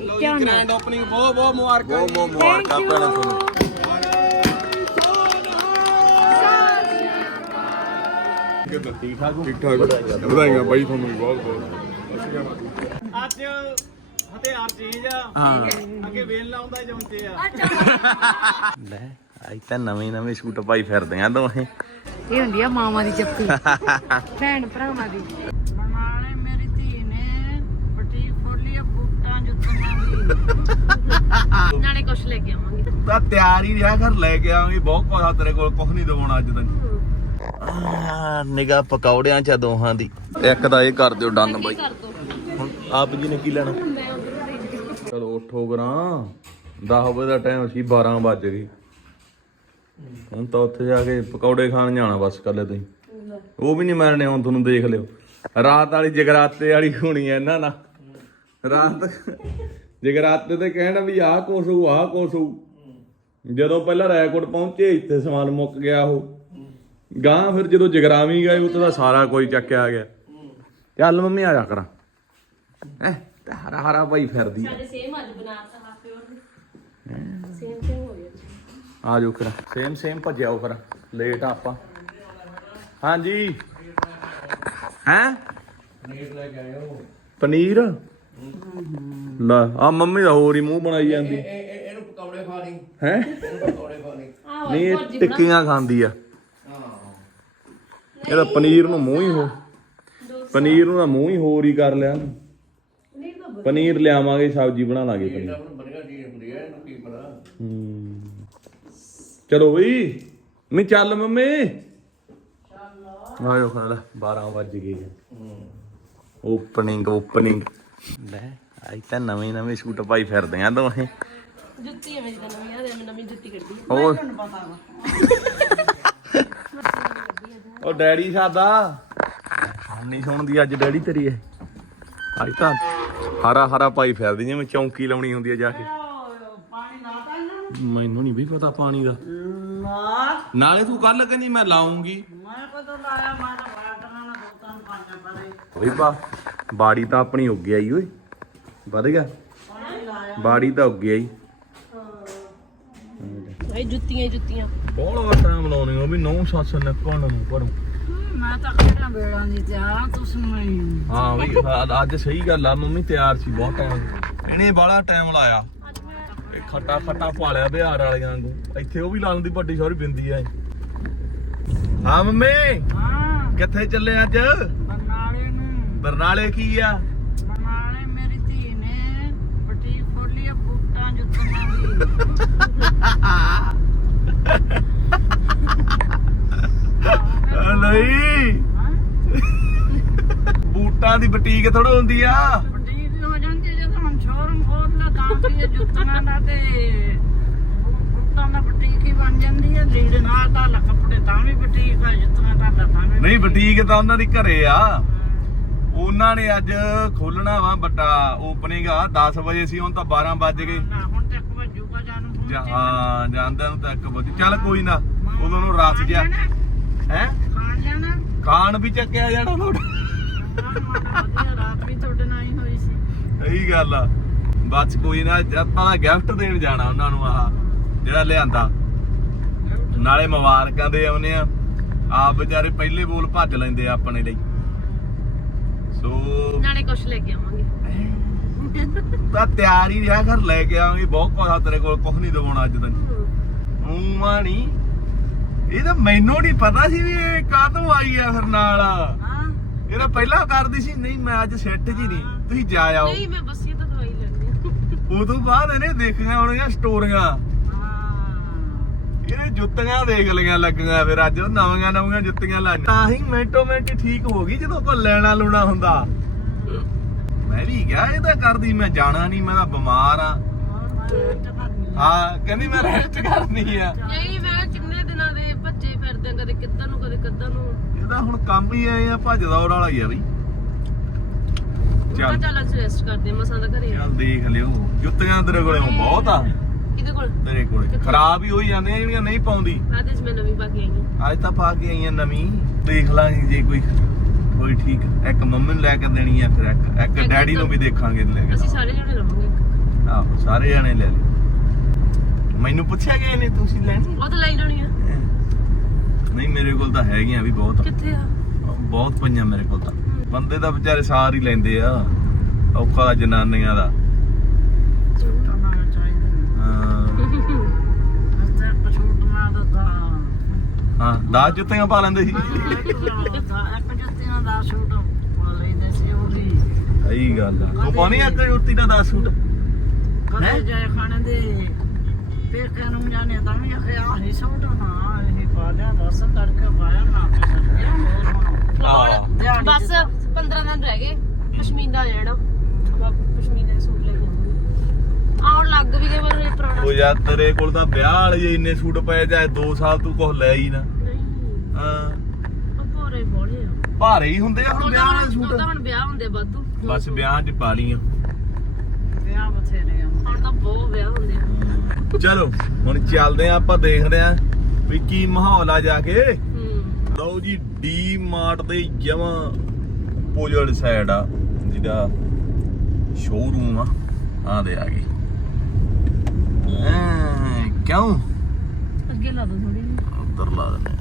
ਧਿਆਨ ਨਾਲ grand opening ਬਹੁਤ ਬਹੁਤ ਮੁਬਾਰਕਾਂ ਬਹੁਤ ਬਹੁਤ ਮੁਬਾਰਕਾਂ ਭੈਣਾਂ ਤੁਹਾਨੂੰ। ਠੀਕ ਠਾਕ ਠੀਕ ਠਾਕ। ਵਧਾਈਆਂ ਬਾਈ ਤੁਹਾਨੂੰ ਵੀ ਬਹੁਤ ਬਹੁਤ। ਅੱਜ ਹਥਿਆਰ ਚੀਜ਼ ਆ। ਹਾਂ। ਅੱਗੇ ਵੇਲ ਲਾਉਂਦਾ ਜੌਂਤੇ ਆ? ਲੈ ਆਈ ਤਾਂ ਨਵੇਂ ਨਵੇਂ ਸੂਟ ਪਾਈ ਫਿਰਦੇ ਆ ਦੋਹੇ ਇਹ ਹੁੰਦੀ ਆ ਮਾਵਾਂ ਦੀ ਜੱਫੀ ਭੈਣ ਭਰਾਵਾਂ ਦੀ ਬਣਾਲੇ ਮੇਰੀ ਧੀ ਨੇ ਬੁਟੀਕ ਖੋਲੀ ਆ ਬੂਟਾਂ ਜੁੱਤੀਆਂ ਦੀ ਨਾਲੇ ਕੁਛ ਲੈ ਕੇ ਆਵਾਂਗੇ। ਤਾਂ ਤਿਆਰ ਹੀ ਰਿਹਾ ਘਰ ਲੈ ਕੇ ਆਵਾਂਗੇ। ਬਹੁਤ ਆ ਤੇਰੇ ਕੋਲ ਕੁਝ ਨਹੀਂ ਦਵਾਉਣਾ ਅੱਜ ਤੱਕ। ਨਿਗਾ ਪਕੌੜਿਆਂ ਚ ਆ ਦੋਹਾਂ ਦੀ। ਇੱਕ ਦਾ ਇਹ ਕਰ ਦਿਓ ਡਨ ਬਾਈ। ਹੁਣ ਆਪ ਜੀ ਨੇ ਕੀ ਲੈਣਾ? ਚਲੋ ਉਠੋ ਗਰਾਂ। 10 ਵਜੇ ਦਾ ਟਾਈਮ ਸੀ 12 ਵੱਜ ਗਏ। ਹੁਣ ਤਾਂ ਉੱਥੇ ਜਾ ਕੇ ਪਕੌੜੇ ਖਾਣ ਜਾਣਾ ਬਸ ਕੱਲੇ ਤੁਸੀਂ। ਉਹ ਵੀ ਨਹੀਂ ਮਾਰਨੇ ਹੁਣ ਤੁਹਾਨੂੰ ਦੇਖ ਲਿਓ। ਰਾਤ ਵਾਲੀ ਜਗਰਾਤੇ ਵਾਲੀ ਹੋਣੀ ਐ ਇਹਨਾਂ ਨਾਲ। ਰਾਤ ਜਗਰਾਤੇ ਤੇ ਕਹਿਣਾ ਵੀ ਆਹ ਕੁਛ ਹੋਊ ਆਹ ਕੁਛ ਹੋਊ। ਜਦੋਂ ਪਹਿਲਾਂ ਰਾਏਕੋਟ ਪਹੁੰਚੇ ਇੱਥੇ ਸਮਾਨ ਮੁੱਕ ਗਿਆ ਉਹ। ਗਾਂ ਫਿਰ ਜਦੋਂ ਜਗਰਾਵੀ ਗਏ ਉੱਥੇ ਦਾ ਸਾਰਾ ਕੋਈ ਚੱਕਿਆ ਗਿਆ। ਚੱਲ ਮੰਮੀ ਆ ਜਾ ਕਰਾਂ। ਹੈ ਤੇ ਹਰਾ ਹਰਾ ਭਾਈ ਫਿਰਦੀ ਸੇਮ ਅੱਜ ਬਣਾਤਾ ਹਾਫੇ ਹੋਰ ਸੇਮ ਸੇਮ ਹੋ ਗਿਆ। ਆ ਜਾਓ ਕਰਾਂ ਸੇਮ ਸੇਮ ਭੱਜਿਆਓ ਕਰਾਂ ਲੇਟ ਆ ਆਪਾਂ। ਹਾਂਜੀ। ਹੈ? ਪਨੀਰ ਲੈ ਕੇ ਆਇਓ। ਪਨੀਰ? ਲੈ ਆ ਮੰਮੀ ਦਾ ਹੋਰ ਹੀ ਮੂੰਹ ਬਣਾਈ ਜਾਂਦੀ। ਇਹਨੂੰ ਪਕੌੜੇ ਖਾ ਲਈ। ਹੈ? ਇਹਨੂੰ ਪਕੌੜੇ ਖਾ ਲਈ। ਨਹੀਂ ਇਹ ਟਿੱਕੀਆਂ ਖਾਂਦੀ ਆ। ਇਹਦਾ ਪਨੀਰ ਨੂੰ ਮੂੰਹ ਹੀ ਹੋ ਪਨੀਰ ਨੂੰ ਤਾਂ ਮੂੰਹ ਹੀ ਹੋਰ ਹੀ ਕਰ ਲਿਆ। ਪਨੀਰ ਲਿਆਵਾਂਗੇ ਸਬਜ਼ੀ ਬਣਾ ਲਾਂਗੇ ਪਨੀਰ। ਵਧੀਆ ਚੀਜ਼ ਹੁੰਦੀ ਹੈ ਇਹਨੂੰ ਕੀ ਪਤਾ। ਹੂੰ। ਚਲੋ ਬਈ ਮੈਂ ਚੱਲ ਮੰਮੀ। ਆਇਓ ਖਾ ਲੈ 12 ਵੱਜ ਗਏ ਓਪਨਿੰਗ ਓਪਨਿੰਗ ਲੈ ਆਈ ਤਾਂ ਨਵੇਂ ਨਵੇਂ ਸੂਟ ਪਾਈ ਫਿਰਦੇ ਆ ਦੋਹੇ ਜੁੱਤੀ ਜਿੱਦਾਂ ਨਵੀਂ ਆ ਮੈਂ ਨਵੀਂ ਜੁੱਤੀ ਕੱਢੀ। ਹੋਰ? ਉਹ ਡੈਡੀ ਸਾਦਾ। ਨਹੀਂ ਸੁਣਦੀ ਅੱਜ ਡੈਡੀ ਤੇਰੀ ਇਹ। ਅੱਜ ਤਾਂ ਹਰਾ ਹਰਾ ਪਾਈ ਫਿਰਦੀ ਜਿਵੇਂ ਚੌਂਕੀ ਲਾਉਣੀ ਹੁੰਦੀ ਆ ਜਾ ਕੇ। ਪਾਣੀ ਲਾਤਾ ਇਹਨਾਂ ਨੂੰ ਮੈਨੂੰ ਨਹੀਂ ਵੀ ਪਤਾ ਪਾਣੀ ਦਾ। ਨਾ। ਨਾਲੇ ਤੂੰ ਕੱਲ ਕਹਿੰਦੀ ਮੈਂ ਲਾਉਂਗੀ। ਮੈਂ ਕਦੋਂ ਲਾਇਆ ਮੈਂ ਤਾਂ ਓਏ ਬਾ ਬਾੜੀ ਤਾਂ ਆਪਣੀ ਉੱਗ ਆਈ ਓਏ। ਵਧ ਗਿਆ? ਬਾੜੀ ਤਾਂ ਉੱਗ ਆਈ। ਇਹ ਜੁੱਤੀਆਂ ਹੀ ਜੁੱਤੀਆਂ। ਬਹੁਤ ਟਾਈਮ ਲਾਉਣੇ ਉਹ ਵੀ ਨੌ ਸੱਸ ਨਿਕਲਣ ਨੂੰ ਘਰੋਂ ਮੈਂ ਤਾਂ ਕਿਹੜਾ ਵੇੜਾਂ ਦੀ ਤੇ ਆ ਤੁਸੀਂ ਨਹੀਂ। ਹਾਂ ਹਾਂ, ਅੱਜ ਸਹੀ ਗੱਲ ਆ ਮੰਮੀ ਤਿਆਰ ਸੀ ਬਹੁਤ ਟਾਈਮ ਇਹਨੇ ਬਾਲਾ ਟਾਈਮ ਲਾਇਆ। ਇਹ ਖੱਟਾ ਖੱਟਾ ਪਾਲਿਆ ਬਿਹਾਰ ਵਾਲਿਆਂ ਵਾਂਗੂ ਇੱਥੇ ਉਹ ਵੀ ਲਾਉਣ ਦੀ ਵੱਡੀ ਸੌਰੀ ਬਿੰਦੀ ਆ ਇਹ। ਹਾਂ ਮੰਮੀ ਹਾਂ। ਕਿੱਥੇ ਚੱਲੇ ਅੱਜ? ਨੂੰ ਬਰਨਾਲੇ ਕੀ ਆ? ਬਰਨਾਲੇ ਮੇਰੀ ਧੀ ਨੇ ਬੁਟੀਕ ਖੋਲੀ ਆ ਬੂਟਾਂ ਜੁੱਤੀਆਂ ਦੀ ਨਹੀਂ। ਬੂਟਾਂ ਦੀ ਬੁਟੀਕ ਥੋੜਾ ਹੁੰਦੀ ਆ। ਬੁਟੀਕ ਹੋ ਜਾਂਦੀ ਜਦੋਂ ਹੁਣ ਸ਼ੋਰੂਮ ਖੋਲ੍ਹਣਾ ਤਾਂ ਵੀ ਜੁੱਤੀਆਂ ਦਾ ਤੇ ਬੂਟਾਂ ਦਾ ਬੁਟੀਕ ਹੀ ਬਣ ਜਾਂਦੀ ਹੈ ਲੀਡ ਨਾਲ ਤਾਂ ਕੱਪੜੇ ਤਾਂ ਵੀ ਬੁਟੀਕ ਆ ਜੁੱਤੀਆਂ ਦਾ ਤਾਂ ਵੀ ਨਹੀਂ ਬੁਟੀਕ ਤਾਂ ਉਹਨਾਂ ਦੀ ਘਰੇ ਆ। ਉਹਨਾਂ ਨੇ ਅੱਜ ਖੋਲਣਾ ਵਾ ਵੱਡਾ ਓਪਨਿੰਗ ਆ 10 ਵਜੇ ਸੀ ਹੁਣ ਤਾਂ 12 ਵੱਜ ਗਏ। ਨਾ ਹੁਣ ਤੱਕ ਵੱਜੂਗਾ ਜਾਨੂੰ ਹੁਣ ਜਾਂ- ਹਾਂ ਜਾਂਦਿਆਂ ਨੂੰ ਤਾਂ 1 ਵਜੇ ਚੱਲ ਕੋਈ ਨਾ ਉਦੋਂ ਨੂੰ ਰਸ ਜਿਆ ਹੈ? ਖਾਣ ਵੀ ਚੱਕਿਆ ਜਾਣਾ ਵਧੀਆ ਰਾਤ ਵੀ ਤੁਹਾਡੇ ਨਾਲ ਹੀ ਹੋਈ ਸੀ। ਸਹੀ ਗੱਲ ਆ। ਬਸ ਕੋਈ ਨਾ ਆਪਾਂ ਦਾ ਗਿਫਟ ਦੇਣ ਜਾਣਾ ਉਹਨਾਂ ਨੂੰ ਆਹ ਜਿਹੜਾ ਲਿਆਂਦਾ। ਨਾਲੇ ਮੁਬਾਰਕਾਂ ਦੇ ਆਉਨੇ ਆ। ਆਪ ਵਿਚਾਰੇ ਪਹਿਲੇ ਬੋਲ ਭੱਜ ਲੈਂਦੇ ਆ ਆਪਣੇ ਲਈ। ਸੋ ਨਾਲੇ ਕੁਛ ਲੈ ਕੇ ਆਵਾਂਗੇ। ਤਾਂ ਤਿਆਰ ਹੀ ਰਿਹਾ ਘਰ ਲੈ ਕੇ ਆਵਾਂਗੇ। ਬਹੁਤ ਕੁਝ ਆ ਤੇਰੇ ਕੋਲ ਕੁਝ ਨਹੀਂ ਦਵਾਉਣਾ ਅੱਜ ਤੱਕ ਉਮਾ ਨਹੀਂ ਇਹ ਤਾਂ ਮੈਨੂੰ ਨਹੀਂ ਪਤਾ ਸੀ ਵੀ ਇਹ ਕਾਹਤੋਂ ਆਈ ਆ ਫਿਰ ਨਾਲ। ਹਾਂ। ਇਹ ਤਾਂ ਪਹਿਲਾਂ ਕਰਦੀ ਸੀ ਨਹੀਂ ਮੈਂ ਅੱਜ ਸੈੱਟ ਜੀ ਨਹੀਂ ਤੁਸੀਂ ਜਾ ਆਓ। ਨਹੀਂ ਮੈਂ ਬੱਸੀ ਤਾਂ ਦਵਾਈ ਲੈਣੀ ਉਦੋਂ ਬਾਅਦ ਇਹਨੇ ਦੇਖੀਆਂ ਹੋਣੀਆਂ ਸਟੋਰੀਆਂ। ਇਹਨੇ ਜੁੱਤੀਆਂ ਦੇਖ ਲਈਆਂ ਲੱਗੀਆਂ ਫਿਰ ਅੱਜ ਉਹ ਨਵੀਆਂ ਨਵੀਆਂ ਜੁੱਤੀਆਂ ਲਾਈਆਂ। ਤਾਂ ਹੀ ਮਿੰਟੋ ਮਿੰਟ ਠੀਕ ਹੋ ਗਈ ਜਦੋਂ ਕੋਈ ਲੈਣਾ ਲੂਣਾ ਹੁੰਦਾ। ਮੈਂ ਵੀ ਗਿਆ ਇਹ ਤਾਂ ਕਰਦੀ ਮੈਂ ਜਾਣਾ ਨਹੀਂ ਮੈਂ ਤਾਂ ਬਿਮਾਰ ਆ। ਹਾਂ ਕਹਿੰਦੀ ਮੈਂ ਰੈਸਟ ਕਰਨੀ ਆ। ਨਹੀਂ ਮੈਂ ਕਿੰਨੇ ਦਿਨਾਂ ਦੇ ਭੱਜੇ ਫਿਰਦੇ ਕਦੇ ਕਿੱਧਰ ਨੂੰ ਕਦੇ ਕਿੱਧਰ ਨੂੰ। ਇਹਦਾ ਹੁਣ ਕੰਮ ਹੀ ਆਏ ਆ ਭੱਜ ਦੌੜ ਵਾਲਾ ਹੀ ਆ ਬਈ। ਚੱਲ ਚੱਲ ਅੱਜ ਰੈਸਟ ਕਰਦੇ ਮਸਾਂ ਦਾ ਘਰੇ ਚੱਲ ਦੇਖ ਲਿਓ ਜੁੱਤੀਆਂ ਤੇਰੇ ਕੋਲੇ ਬਹੁਤ ਆ। ਕਿਹਦੇ ਕੋਲ? ਤੇਰੇ ਕੋਲੇ। ਖਰਾਬ ਹੀ ਹੋਈ ਜਾਂਦੀਆਂ ਜਿਹੜੀਆਂ ਨਹੀਂ ਪਾਉਂਦੀ। ਆਦੇ ਚ ਮੈਂ ਨਵੀਂ ਪਾ ਕੇ ਆਈ ਆਂ। ਅੱਜ ਤਾਂ ਪਾ ਕੇ ਆਈਆਂ ਨਵੀਂ। ਦੇਖ ਲਾਂਗੇ ਜੇ ਕੋਈ ਕੋਈ ਠੀਕ। ਇੱਕ ਮੰਮੀ ਨੂੰ ਲੈ ਕੇ ਦੇਣੀ ਆ ਫਿਰ ਇੱਕ ਇੱਕ ਇੱਕ ਡੈਡੀ ਨੂੰ ਵੀ ਦੇਖਾਂਗੇ ਲੈ ਕੇ। ਅਸੀਂ ਸਾਰੇ ਜਣੇ ਰਵਾਂਗੇ ਸਾਰੇ ਜਾਣੇ ਲੈ ਲਈ ਮੈਨੂੰ ਪੁੱਛਿਆ ਗਿਆ ਨਹੀਂ ਤੁਸੀਂ ਲੈਣੀ? ਉਹ ਤਾਂ ਲੈ ਲੈਣੀ ਆ। ਨਹੀਂ ਮੇਰੇ ਕੋਲ ਤਾਂ ਹੈਗੀਆਂ ਵੀ ਬਹੁਤ। ਕਿੱਥੇ ਆ? ਬਹੁਤ ਪਈਆਂ ਮੇਰੇ ਕੋਲ ਤਾਂ। ਬੰਦੇ ਤਾਂ ਵਿਚਾਰੇ ਸਾਰ ਹੀ ਲੈਂਦੇ ਆ। ਔਖਾ ਜਨਾਨੀਆਂ ਦਾ। ਨਾ ਦਿੱਤਾ। ਹਾਂ 10 ਜੁੱਤੀਆਂ ਪਾ ਲੈਂਦੇ ਸੀ। ਇੱਕ ਜੁੱਤੀਆਂ ਦਾ ਸੂਟ ਪਾ ਲੈਂਦੇ ਸੀ ਉਹ ਵੀ। ਸਹੀ ਗੱਲ ਆ। ਉਹ ਪਾਣੀ ਇੱਕ ਜੁੱਤੀ ਦਾ 10 ਸੂਟ? ਕਦੇ ਜਾਏ ਖਾਣੇ ਦੇ ਪੇਕਿਆਂ ਨੂੰ ਜਾਣੇ ਤਾਂ ਵੀ ਆਖੇ ਆਹੀ ਸੂਟ ਹਾਂ ਇਹ ਪਾ ਲਿਆ ਬਸ ਕਰਕੇ ਪਾਇਆ ਨਾ ਕੇ ਸਕਿਆ ਹਾਂ। ਦਿਹਾੜੀ ਬਸ 15 ਦਿਨ ਰਹਿ ਗਏ ਪਸ਼ਮੀਨਾ ਜਾਣਾ ਆਪਾਂ ਪਸ਼ਮੀਨੇ ਸੂਟ ਲੈ ਆਉਣ ਲੱਗ ਵੀ ਗਏ ਪਰ ਇਹ ਪੁਰਾਣਾ ਉਹ ਯਾਰ ਤੇਰੇ ਕੋਲ ਤਾਂ ਵਿਆਹ ਵਾਲੇ ਇੰਨੇ ਸੂਟ ਪਏ ਜਾਏ 2 ਸਾਲ ਤੂੰ ਕੁਝ ਲੈ ਹੀ ਨਾ। ਨਹੀਂ। ਹਾਂ। ਉਹ ਭੋਰੇ ਬੋਲੇ ਆ। ਭਾਰੇ ਹੀ ਹੁੰਦੇ ਆ ਹੁਣ ਵਿਆਹ ਵਾਲੇ ਤਾਂ ਸੂਟ ਹੁਣ ਵਿਆਹ ਹੁੰਦੇ ਵਾਧੂ। ਬਸ ਵਿਆਹ 'ਚ ਪਾ ਲੀਆਂ ਵਿਆਹ ਬਥੇਰੇ ਆ। ਹੁਣ ਤਾਂ ਬਹੁਤ ਵਿਆਹ ਹੁੰਦੇ ਆ। ਚਲੋ ਹੁਣ ਚੱਲਦੇ ਆ ਆਪਾਂ ਦੇਖਦੇ ਆ ਵੀ ਕੀ ਮਾਹੌਲ ਆ ਜਾ ਕੇ। ਹੂੰ। ਲਓ ਜੀ ਡੀ ਮਾਰਟ ਦੇ ਜਮਾ ਪੋਜੜ ਸਾਈਡ ਆ ਜਿਹੜਾ ਸ਼ੋਰੂਮ ਆ। ਆ ਦੇ ਆ ਗਈ ਐ ਕਿਉਂ? ਅੱਗੇ ਲਾ ਦੋ ਥੋੜੀ ਉੱਧਰ ਲਾ ਦਿੰਦੇ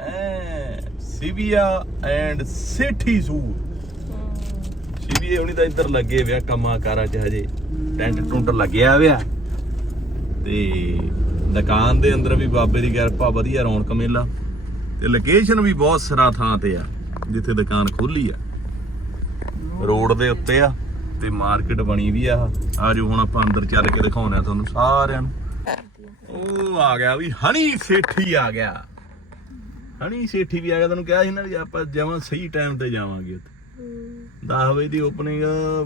ਐ Sivia and city suit Sivia ਹੁਣੀ ਤਾਂ ਇੱਧਰ ਲੱਗੇ ਵਿਆ ਕੰਮਾਂ ਕਾਰਾਂ ਚ ਹਜੇ। ਟੈਂਟ ਟੁੰਟ ਲੱਗਿਆ ਵਿਆ ਤੇ ਦੁਕਾਨ ਦੇ ਅੰਦਰ ਵੀ ਬਾਬੇ ਦੀ ਕਿਰਪਾ ਵਧੀਆ ਰੌਣਕ ਮੇਲਾ। ਤੇ ਲੋਕੇਸ਼ਨ ਵੀ ਬਹੁਤ ਸਰਾ ਥਾਂ ਤੇ ਆ ਜਿੱਥੇ ਦੁਕਾਨ ਖੋਲੀ ਆ। ਰੋਡ ਦੇ ਉੱਤੇ ਆ। ਤੇ ਮਾਰਕੀਟ ਬਣੀ ਵੀ ਆ ਆਜੋ ਹੁਣ ਆਪਾਂ ਅੰਦਰ ਚੱਲ ਕੇ ਦਿਖਾਉਂਦੇ ਆ ਤੁਹਾਨੂੰ ਸਾਰਿਆਂ ਨੂੰ। ਉਹ ਆ ਗਿਆ ਵੀ ਹਣੀ ਸੇਠੀ ਆ ਗਿਆ। ਹਣੀ ਸੇਠੀ ਵੀ ਆ ਗਿਆ ਤੁਹਾਨੂੰ ਕਿਹਾ ਸੀ ਨਾ ਵੀ ਆਪਾਂ ਜਾਵਾਂ ਸਹੀ ਟਾਈਮ ਤੇ ਜਾਵਾਂਗੇ ਉੱਥੇ। 10 ਵਜੇ ਦੀ ਓਪਨਿੰਗ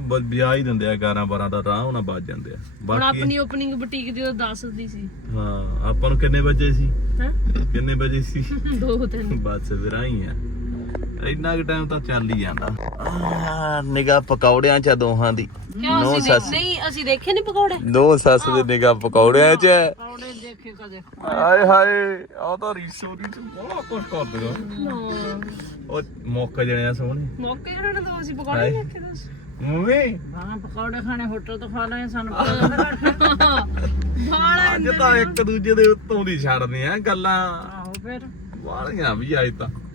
ਬਜਾ ਹੀ ਦਿੰਦੇ ਆ 11 12 ਦਾ ਰਾਹ ਉਹਨਾਂ ਵੱਜ ਜਾਂਦੇ ਆ। ਹੁਣ ਆਪਣੀ ਓਪਨਿੰਗ ਬੁਟੀਕ ਦੀ ਉਹ 10 ਦੀ ਸੀ। ਹਾਂ ਆਪਾਂ ਨੂੰ ਕਿੰਨੇ ਵਜੇ ਸੀ? ਹੈ? ਕਿੰਨੇ ਵਜੇ ਸੀ? ਦੋ ਤਿੰਨ। ਬਸ ਫਿਰ ਆਈ ਆ। ਇੰਨਾ ਕੁ ਟਾਈਮ ਤਾਂ ਚੱਲ ਹੀ ਜਾਂਦਾ। ਆ ਨਿਗਾ ਪਕੌੜਿਆਂ ਚ ਦੋਹਾਂ ਦੀ। ਕਿਉਂ ਨੋ ਸੱਸ। ਨਹੀਂ ਅਸੀਂ ਦੇਖੇ ਨਹੀਂ ਪਕੌੜੇ? ਦੋ ਸੱਸ ਦੇ ਨਿਗਾ ਪਕੌੜਿਆਂ ਚ। ਦੇਖੇ ਕਦੇ। ਆਏ ਹਾਏ ਆ ਤਾਂ ਰੀਸੋ ਰੀਸ ਬੜਾ ਕੁਝ ਕਰ ਦੇਗਾ ਉਹ ਮੌਕਾ ਜਣਿਆ ਸੋਹਣੇ। ਮੌਕੇ ਨਾ ਦੋ ਅਸੀਂ ਪਕੌੜੇ। ਦੇਖੇ ਦੱਸ ਮੰਮੀ ਹਾਂ। ਪਕੌੜੇ ਖਾਣੇ ਹੋਟਲ ਤੋਂ ਖਾ ਲਏ ਸਾਨੂੰ ਬਾਲਾ ਅੱਜ ਤਾਂ ਇੱਕ ਦੂਜੇ ਦੇ ਉੱਤੋਂ ਦੀ ਛੱਡਦੇ ਆ ਗੱਲਾਂ। ਆਹੋ ਫਿਰ। ਵਾਲੀਆਂ ਵੀ ਅੱਜ ਤਾਂ। ਤਾਂ ਪਕੌੜੇ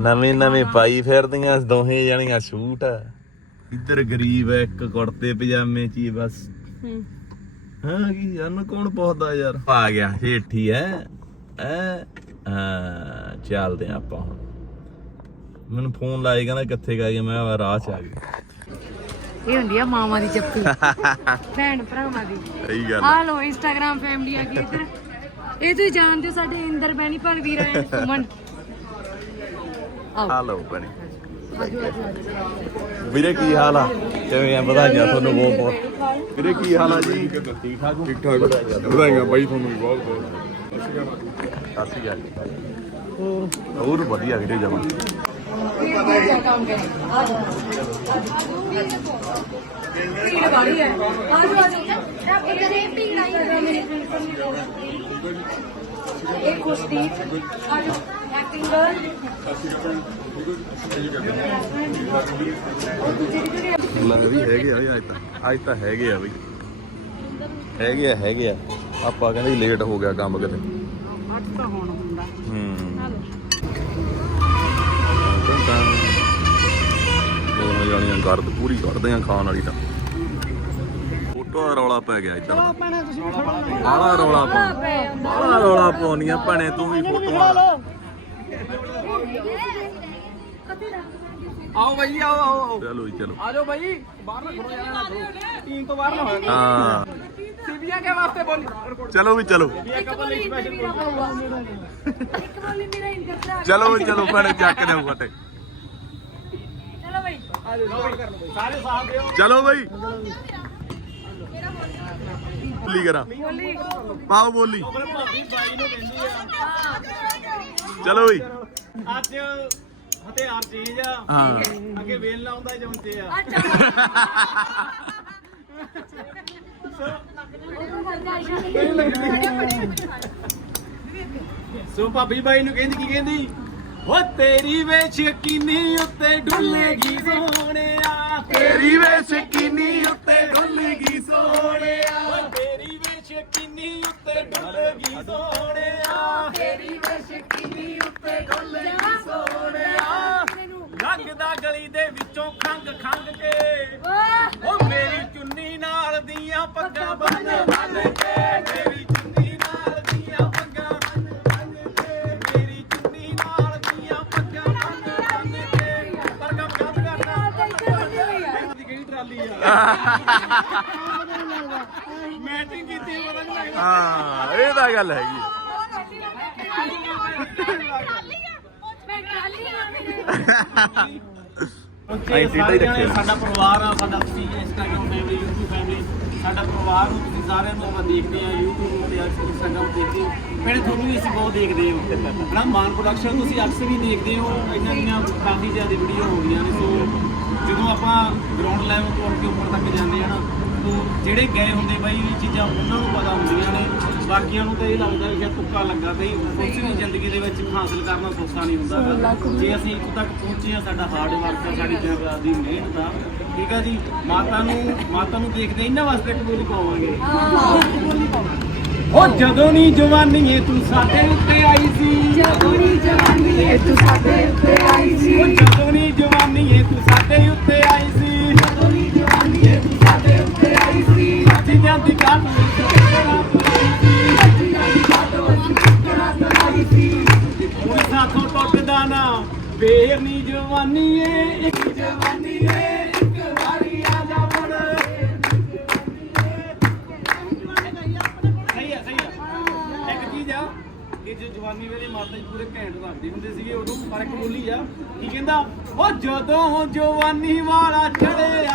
ਨਵੇਂ ਨਵੇਂ ਪਾਈ ਫਿਰਦੀਆਂ ਦੋਹੇ ਜਣੀਆਂ ਸੂਟ। ਇੱਧਰ ਗਰੀਬ ਹੈ ਇੱਕ ਕੁੜਤੇ ਪਜਾਮੇ ਚ ਹੀ ਬਸ। ਹੂੰ। ਕੀ ਇਹਨੂੰ ਕੌਣ ਪੁੱਛਦਾ ਯਾਰ? ਆ ਗਿਆ ਹੇਠੀ ਐ ਐ ਚੱਲਦੇ ਆਪਾਂ ਹੁਣ। ਮੈਨੂੰ ਫੋਨ ਲਾਏ ਕਹਿੰਦਾ ਕਿੱਥੇ ਗਏ ਮੈਂ ਰਾਹ ਚ ਆ ਗਈ ਇਹ ਹੁੰਦੀ ਆ ਮਾਵਾਂ ਦੀ ਚੱਪੀ ਭੈਣ ਭਰਾਵਾਂ ਦੀ। ਸਹੀ ਗੱਲ ਆ। ਲੋ ਇੰਸਟਾਗ੍ਰam ਫੈਮਿਲੀ ਆ ਗਈ ਇੱਧਰ। ਇਹ ਤੁਸੀਂ ਜਾਣਦੇ ਹੋ ਸਾਡੇ ਇੰਦਰ ਬੈਣੀ ਪਰ ਵੀਰ ਆਏ ਨੇ, ਸੁਮਨ ਹਾਲੋ ਬਣੀ ਵੀਰੇ ਕੀ ਹਾਲ ਆ? ਕਿਵੇਂ ਆ? ਵਧਾਈਆਂ ਤੁਹਾਨੂੰ ਬਹੁਤ ਬਹੁਤ। ਵੀਰੇ ਕੀ ਹਾਲ ਆ ਜੀ? ਠੀਕ ਠਾਕ ਠੀਕ ਠਾਕ ਵਧਾਈਆਂ ਬਾਈ ਤੁਹਾਨੂੰ ਵੀ ਬਹੁਤ ਬਹੁਤ। ਸਤਿ ਸ਼੍ਰੀ ਅਕਾਲ ਹੋਰ ਵਧੀਆ ਵੀਰੇ ਜਮਾ। ਭੀੜ ਵਾਲੀ ਹੈ ਆਜੋ ਆਜੋ ਇਹ ਭੀੜ ਆਈ ਇਹ ਕੁਸ਼ਤੀ ਆਜੋ। ਐਕਟਿੰਗ ਗਰਲ ਲੱਗ ਵੀ ਹੈਗੇ ਆ ਵੀ ਅੱਜ ਤਾਂ ਅੱਜ ਤਾਂ ਹੈਗੇ ਆ ਬਈ ਹੈਗੇ ਆ ਹੈਗੇ ਆ। ਆਪਾਂ ਕਹਿੰਦੇ ਲੇਟ ਹੋ ਗਿਆ ਕੰਮ ਕਿਤੇ। ਅੱਠ ਤਾਂ ਹੁਣ ਹੁੰਦਾ। ਹੂੰ। ਦੋਵੇਂ ਜਾਣੀਆਂ ਗਰਦ ਪੂਰੀ ਕੱਢਦੇ ਆ ਖਾਣ ਵਾਲੀ ਤਾਂ। ਫੋਟੋ ਦਾ ਰੌਲਾ ਪੈ ਗਿਆ ਇੱਧਰ। ਬਾਲਾ ਰੌਲਾ ਪਾ ਬਾਲਾ ਰੌਲਾ ਪਾਉਣੀਆਂ ਭੈਣੇ ਤੂੰ ਵੀ ਫੋਟੋਆਂ ਆਓ ਭਾਈ ਆਓ ਆਓ ਆਓ। ਚਲੋ ਜੀ ਚਲੋ। ਆ ਜਾਓ ਭਾਈ ਬਾਹਰ ਨਾ ਖੜੋ ਯਾਰ। ਟੀਮ ਤੋਂ ਬਾਹਰ ਨਾ ਹੋਇਆ ਹਾਂ। ਸੀਬੀਆ ਕੇ ਵਾਸਤੇ ਬੋਲੀ। ਚਲੋ ਵੀ ਚਲੋ। ਚਲੋ ਵੀ ਚਲੋ ਭੈਣੇ ਚੱਕ ਦਿਓ ਫਟੇ। ਸਾਰੇ ਸਾਥ ਦਿਓ। ਚਲੋ ਬਈ। ਬੋਲੀ ਕਰਾਂ। ਪਾਓ ਬੋਲੀ। ਚਲੋ ਬਈ। ਅੱਜ ਹਥਿਆਰ ਚੀਜ਼ ਆ। ਅੱਗੇ ਵੇਲ ਲਾਉਂਦਾ ਜਮਤੇ ਆ। ਸੋ ਭਾਬੀ ਬਾਈ ਨੂੰ ਕਹਿੰਦੀ ਕੀ ਕਹਿੰਦੀ? ਓ ਤੇਰੀ ਵੇਚ ਯਕੀਨੀ ਉੱਤੇ ਢੁੱਲੇਗੀ ਸੋਹਣਿਆ। ਤੇਰੀ ਵੇਚ ਯਕੀਨੀ ਉੱਤੇ ਢੁੱਲੇਗੀ ਸੋਹਣਿਆ। ਨੀ ਉੱਤੇ ਡੁੱਲਗੀ ਸੋਹਣਿਆ। ਤੇਰੀ ਵਸ਼ਕੀ ਨੀ ਉੱਤੇ ਡੁੱਲਗੀ ਸੋਹਣਿਆ। ਲੱਗਦਾ ਗਲੀ ਦੇ ਵਿੱਚੋਂ ਖੰਗ ਖੰਗ ਕੇ। ਉਹ ਮੇਰੀ ਚੁੰਨੀ ਨਾਲ ਦੀਆਂ ਪੱਗਾਂ ਬੰਨ ਬੰਨ ਕੇ। ਮੇਰੀ ਚੁੰਨੀ ਨਾਲ ਦੀਆਂ ਪੱਗਾਂ ਬੰਨ ਬੰਨ ਕੇ। ਮੇਰੀ ਚੁੰਨੀ ਨਾਲ ਦੀਆਂ ਪੱਗਾਂ ਬੰਨ ਬੰਨ ਕੇ। ਪਰ ਕੰਮ ਕੰਮ ਕਰਨਾ। ਕਿਹੜੀ ਟਰਾਲੀ ਆ? ਹਾਂ ਇਹ ਤਾਂ ਗੱਲ ਹੈਗੀ ਅਸੀਂ ਟੇਢਾ ਹੀ ਰੱਖਿਆ। ਸਾਡਾ ਪਰਿਵਾਰ ਆ ਸਾਡਾ ਤੁਸੀਂ ਇੰਸਟਾਗ੍ਰਾਮ ਫੈਮਿਲੀ YouTube ਫੈਮਿਲੀ ਸਾਡਾ ਪਰਿਵਾਰ ਨੂੰ ਤੁਸੀਂ ਸਾਰਿਆਂ ਨੂੰ ਆਪਾਂ ਦੇਖਦੇ ਆ YouTube ਤੇ ਦੇਖਦੇ ਹੋ। ਫਿਰ ਤੁਹਾਨੂੰ ਵੀ ਅਸੀਂ ਬਹੁਤ ਦੇਖਦੇ ਹੋ। ਬੜਾ ਮਾਨ ਪ੍ਰੋਡਕਸ਼ਨ ਤੁਸੀਂ ਅਕਸਰ ਹੀ ਦੇਖਦੇ ਹੋ ਇਹਨਾਂ ਦੀਆਂ ਕਾਫੀ ਜ਼ਿਆਦਾ ਵੀਡੀਓ ਹੋ ਗਈਆਂ ਨੇ ਸੋ ਜਦੋਂ ਆਪਾਂ ਗਰਾਊਂਡ ਲੈਵਲ ਤੋਂ ਕੇ ਉੱਪਰ ਤੱਕ ਜਾਂਦੇ ਆ ਨਾ ਤੋ ਜਿਹੜੇ ਗਏ ਹੁੰਦੇ ਬਾਈ ਇਹ ਚੀਜ਼ਾਂ ਉਹਨਾਂ ਨੂੰ ਪਤਾ ਹੁੰਦੀਆਂ ਨੇ। ਬਾਕੀਆਂ ਨੂੰ ਤਾਂ ਇਹ ਲੱਗਦਾ ਵੀ ਸ਼ਾਇਦ ਤੁੱਕਾ ਲੱਗਾ ਤੇ ਕੁਝ ਵੀ ਜ਼ਿੰਦਗੀ ਦੇ ਵਿੱਚ ਹਾਸਲ ਕਰਨਾ ਸੌਖਾ ਨਹੀਂ ਹੁੰਦਾ ਗਾ। ਜੇ ਅਸੀਂ ਇੱਥੋਂ ਤੱਕ ਪਹੁੰਚੇ ਆ ਸਾਡਾ ਹਾਰਡ ਵਰਕ ਆ ਸਾਡੀ ਜਗ੍ਹਾ ਦੀ ਮਿਹਨਤ ਆ ਠੀਕ ਆ ਜੀ? ਮਾਤਾ ਨੂੰ ਮਾਤਾ ਨੂੰ ਦੇਖਦੇ ਇਹਨਾਂ ਵਾਸਤੇ ਇੱਕ ਬੋਲੀ ਪਾਵਾਂਗੇ। ਉਹ ਜਦੋਂ ਨਹੀਂ ਜਵਾਨੀ ਏ ਤੂੰ ਸਾਡੇ ਉੱਤੇ ਆਈ ਸੀ। ਜਦੋਂ ਨਹੀਂ ਜਵਾਨੀ ਏ ਤੂੰ ਸਾਡੇ ਉੱਤੇ ਆਈ ਸੀ। ਉਹ ਜਦੋਂ ਨਹੀਂ ਜਵਾਨੀ ਏ ਤੂੰ ਸਾਡੇ ਉੱਤੇ ਆਈ ਸੀ। ਸੀ ਜਾਂਦੀ ਕੱਟ ਹੁਣ ਸਾਥੋਂ ਟੁੱਟਦਾ ਨਾ, ਫੇਰ ਨਹੀਂ ਜਵਾਨੀ ਏ ਇੱਕ ਜਵਾਨੀ ਏ ਇੱਕ ਵਾਰੀ ਆ ਜਾ ਮੁੜ। ਸਹੀ ਆ ਸਹੀ ਆ। ਇੱਕ ਚੀਜ਼ ਆ, ਕਿ ਜੋ ਜਵਾਨੀ ਵੇਲੇ ਮਾਤਾ ਜੀ ਪੂਰੇ ਘੈਂਟ ਰੱਖਦੇ ਹੁੰਦੇ ਸੀਗੇ, ਉਦੋਂ ਪਰ ਇੱਕ ਬੋਲੀ ਆ। ਕੀ ਕਹਿੰਦਾ, ਉਹ ਜਦੋਂ ਜਵਾਨੀ ਵਾਲਾ ਚੜਿਆ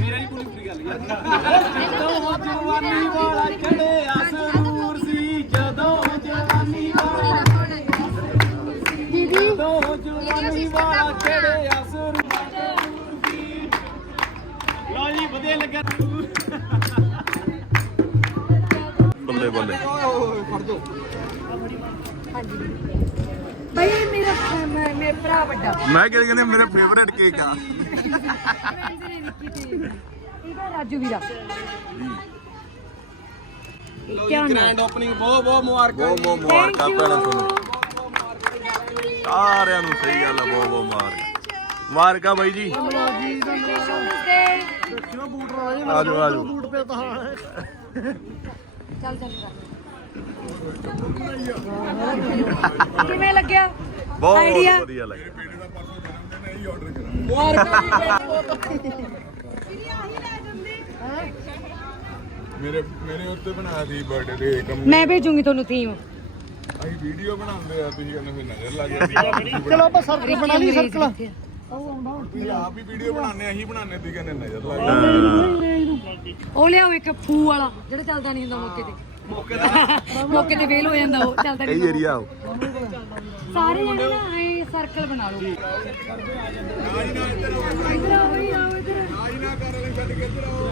ਮੇਰਾ ਹੀ ਪੂਰੀ ਪੂਰੀ ਗੱਲ ਯਾਰ। ਜਦੋਂ ਜਵਾਨੀ ਵਾਲਾ ਬੱਲੇ। ਬੱਲੇ ਬਈ ਮੇਰਾ ਮੈਂ- ਮੇਰਾ ਭਰਾ ਵੱਡਾ। ਮੈਂ ਕਿਹਾ ਕਹਿੰਦੇ ਮੇਰਾ ਫੇਵਰੇਟ ਕੇਕ ਆ। ਇਹਦਾ ਰਾਜੂ ਵੀਰਾ। ਲਓ ਜੀ ਗ੍ਰੈਂਡ ਓਪਨਿੰਗ ਬਹੁਤ ਬਹੁਤ ਮੁਬਾਰਕਾਂ ਬਹੁਤ ਬਹੁਤ ਮੁਬਾਰਕਾਂ ਭੈਣਾਂ ਤੁਹਾਨੂੰ। ਸਾਰਿਆਂ ਨੂੰ ਸਹੀ ਗੱਲ ਆ ਬਹੁਤ ਬਹੁਤ ਮੁਬਾਰਕ। ਮੁਬਾਰਕਾਂ ਬਾਈ ਜੀ। ਆਜੋ ਆਜੋ। ਚੱਲ ਚੱਲ ਕਿਵੇਂ ਲੱਗਿਆ? ਬਹੁਤ ਵਧੀਆ ਲੱਗਿਆ। ਮੇਰੇ ਮੇਰੇ ਉੱਤੇ ਬਣਾ ਦੀ ਬਰਥਡੇ ਦੇ ਕੰਮ। ਮੈਂ ਭੇਜੂਗੀ ਤੁਹਾਨੂੰ ਥੀਮ ਅਸੀਂ ਵੀਡੀਓ ਬਣਾਉਂਦੇ ਆ ਤੁਸੀਂ ਕਹਿੰਦੇ ਫਿਰ ਨਜ਼ਰ ਲੱਗ ਜਾਂਦੀ ਚਲੋ ਆਪਾਂ ਸਰਕਲ ਬਣਾ ਲਈ ਸਰਕਲ ਤੁਸੀਂ ਆਪ ਹੀ ਵੀਡੀਓ ਬਣਾਉਂਦੇ ਅਸੀਂ ਬਣਾਉਂਦੇ ਤੁਸੀਂ ਕਹਿੰਦੇ ਨਜ਼ਰ ਲੱਗ ਜਾਂਦੀ ਉਹ ਲਿਆਓ ਇੱਕ ਫੂ ਵਾਲਾ ਜਿਹੜਾ ਚੱਲਦਾ ਨਹੀਂ ਹੁੰਦਾ ਮੌਕੇ ਤੇ। ਮੌਕੇ ਤੇ ਫੇਲ ਹੋ ਜਾਂਦਾ ਉਹ ਚੱਲਦਾ ਨਹੀਂ ਏਰੀਆ ਆਓ। ਸਾਰੇ ਜਣੇ ਨਾ ਐ ਸਰਕਲ ਬਣਾ ਲਓ। ਇੱਧਰ ਆਓ ਬਈ, ਆਓ ਇੱਧਰ ਆਈ ਨਾ ਕਰ ਵਾਲੇ ਛੱਡ ਕੇ ਇੱਧਰ ਆਓ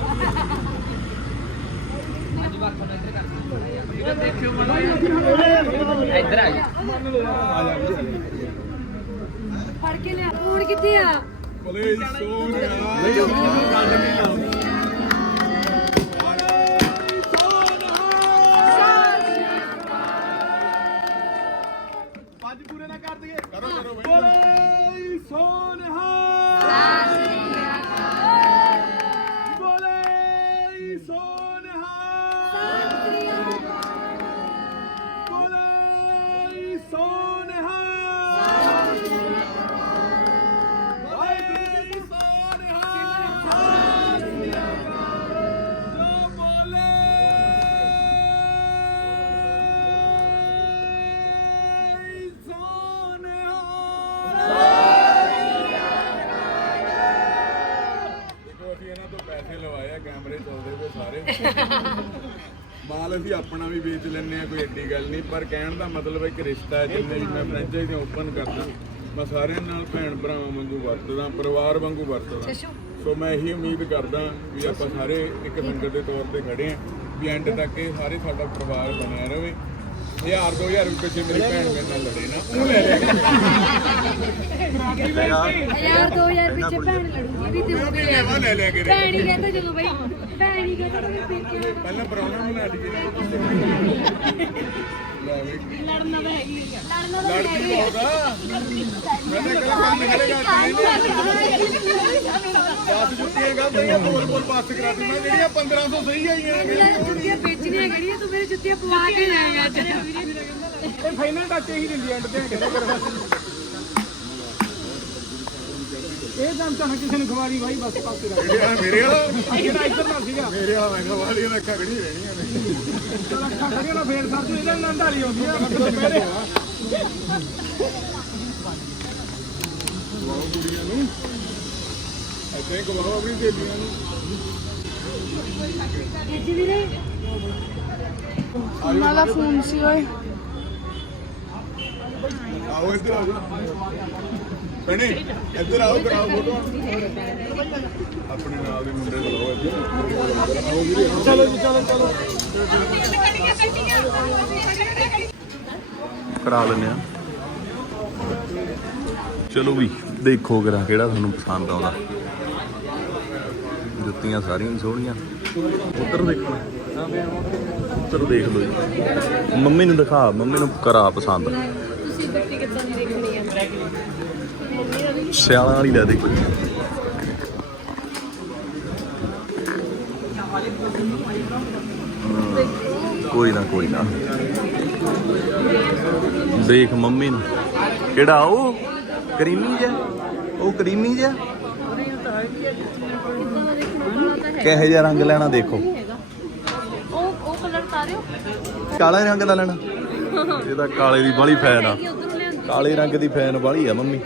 ਫੜ ਕੇ ਲਿਆ। ਫੋਨ ਕਿੱਥੇ ਆ? ਬਲੇ ਸੋਹਣਾ ਪੰਜ ਮਾਲ ਅਸੀਂ ਆਪਣਾ ਵੀ ਵੇਚ ਲੈਣੇ ਆ ਕੋਈ ਐਡੀ ਗੱਲ ਨਹੀਂ। ਪਰ ਕਹਿਣ ਦਾ ਮਤਲਬ ਇੱਕ ਰਿਸ਼ਤਾ ਹੈ ਜਿੰਨੇ ਵੀ ਮੈਂ ਫ੍ਰੈਂਚਾਈਜ਼ੀ ਓਪਨ ਕਰਦਾ ਮੈਂ ਸਾਰਿਆਂ ਨਾਲ ਭੈਣ ਭਰਾਵਾਂ ਵਾਂਗੂ ਵਰਤਦਾ ਪਰਿਵਾਰ ਵਾਂਗੂ ਵਰਤਦਾ। ਸੋ ਮੈਂ ਇਹੀ ਉਮੀਦ ਕਰਦਾ ਵੀ ਆਪਾਂ ਸਾਰੇ ਇੱਕ ਸੰਗਤ ਦੇ ਤੌਰ ਤੇ ਖੜੇ ਆ ਵੀ ਐਂਡ ਤੱਕ ਇਹ ਸਾਰੇ ਸਾਡਾ ਪਰਿਵਾਰ ਬਣਿਆ ਰਹੇ। 1000 2000 ਰੁਪਏ ਜੇ ਮੇਰੀ ਭੈਣ ਮੇਰੇ ਨਾਲ ਲੜੇ ਨਾ। ਹਜ਼ਾਰ 2000 ਪਿੱਛੇ ਜੁੱਤੀਆਂ ਗੱਲ ਨਹੀਂ ਬੋਲ ਬੋਲ ਪਾਸ ਕਰਾ ਦਿੰਦਾ ਜਿਹੜੀਆਂ 1500 ਸਹੀ ਆਈਆਂ ਨੇ ਜਿਹੜੀਆਂ ਵੇਚਣੀ ਜੁੱਤੀਆਂ ਪਵਾ ਕੇ ਜਾਏਗਾ ਅੱਜ। ਇਹ ਫਾਈਨਲ ਟੱਚ ਹੀ ਦਿੰਦੀ ਐਂਡ ਤੇ ਕਰਵਾ ਇਹ ਤਾਂ ਤੁਹਾਨੂੰ ਕਿਸੇ ਨੇ ਖਵਾਰੀ ਭਾਈ ਬਸ ਪਾਸੇ ਰੱਖ। ਜਿਹੜੇ ਆ ਮੇਰੇ ਵਾਲਾ? ਜਿਹੜਾ ਇੱਧਰ ਨਾਲ ਸੀਗਾ। ਮੇਰੇ ਵਾਲਾ ਮੈਂ ਕਿਹਾ ਵਾਲੀਆਂ ਅੱਖਾਂ ਖੜੀ ਰਹਿਣੀਆਂ ਨੇ। ਚਲ ਅੱਖਾਂ ਖੜੀਆਂ ਨਾ ਫੇਰ ਸਰ ਇਹਦਾ ਨੰਦ ਵਾਲੀ ਆਉਂਦੀ ਆ ਪਹਿਲੇ ਗਵਾਓ ਕੁੜੀਆਂ ਨੂੰ। ਐਸੇ ਗਵਾਓ ਆਪਣੀ ਬੇਬੀਆਂ ਨੂੰ। ਅੱਜ ਵੀਰੇ। ਉਹਨਾਂ ਦਾ ਫੋਨ ਸੀ, ਓਏ। ਆਓ ਇੱਧਰ ਆਓ ਭੈਣੇ, ਇੱਧਰ ਆਓ ਕਰਾਓ ਫੋਟੋ। ਆਪਣੇ ਨਾਲ ਦੇ ਮੁੰਡੇ ਬੁਲਾਓ ਇੱਧਰ ਆਓ ਵੀਰੇ ਚਲੋ ਜੀ, ਚਲੋ ਚਲੋ। ਕਰਾ ਲੈਨੇ ਆ ਚਲੋ ਵੀ, ਦੇਖੋ ਕਰਾ ਕਿਹੜਾ ਤੁਹਾਨੂੰ ਪਸੰਦ ਆਉਂਦਾ। ਜੁੱਤੀਆਂ ਸਾਰੀਆਂ ਸੋਹਣੀਆਂ। ਉੱਧਰ ਦੇਖੋ। ਉੱਧਰ ਦੇਖ ਲਓ ਜੀ। ਮੰਮੀ ਨੂੰ ਦਿਖਾ ਮੰਮੀ ਨੂੰ ਕਰਾ ਪਸੰਦ। ਤੁਸੀਂ ਜੁੱਤੀ ਕਿੱਦਾਂ ਦੀ ਦੇਖਣੀ ਆ ਸਿਆਲਾਂ ਵਾਲੀ ਲੈ ਦੇ। ਕੋਈ ਹਮ, ਕੋਈ ਨਾ ਕੋਈ ਨਾ। ਦੇਖ ਮੰਮੀ ਨੂੰ। ਕਿਹੜਾ ਉਹ? ਕਰੀਮੀ ਜਿਹਾ? ਉਹ ਕਰੀਮੀ ਜਿਹਾ? ਕਿਹੋ ਜਿਹਾ ਰੰਗ ਲੈਣਾ ਦੇਖੋ। ਤਾਰਿਓ ਕਾਲਾ ਰੰਗ ਦਾ ਲੈਣਾ। ਇਹ ਤਾਂ ਕਾਲੇ ਦੀ ਬਾਲੀ ਫੈਨ ਆ। ਕਾਲੇ ਰੰਗ ਦੀ ਫੈਨ ਬਾਲੀ ਆ ਮੰਮੀ।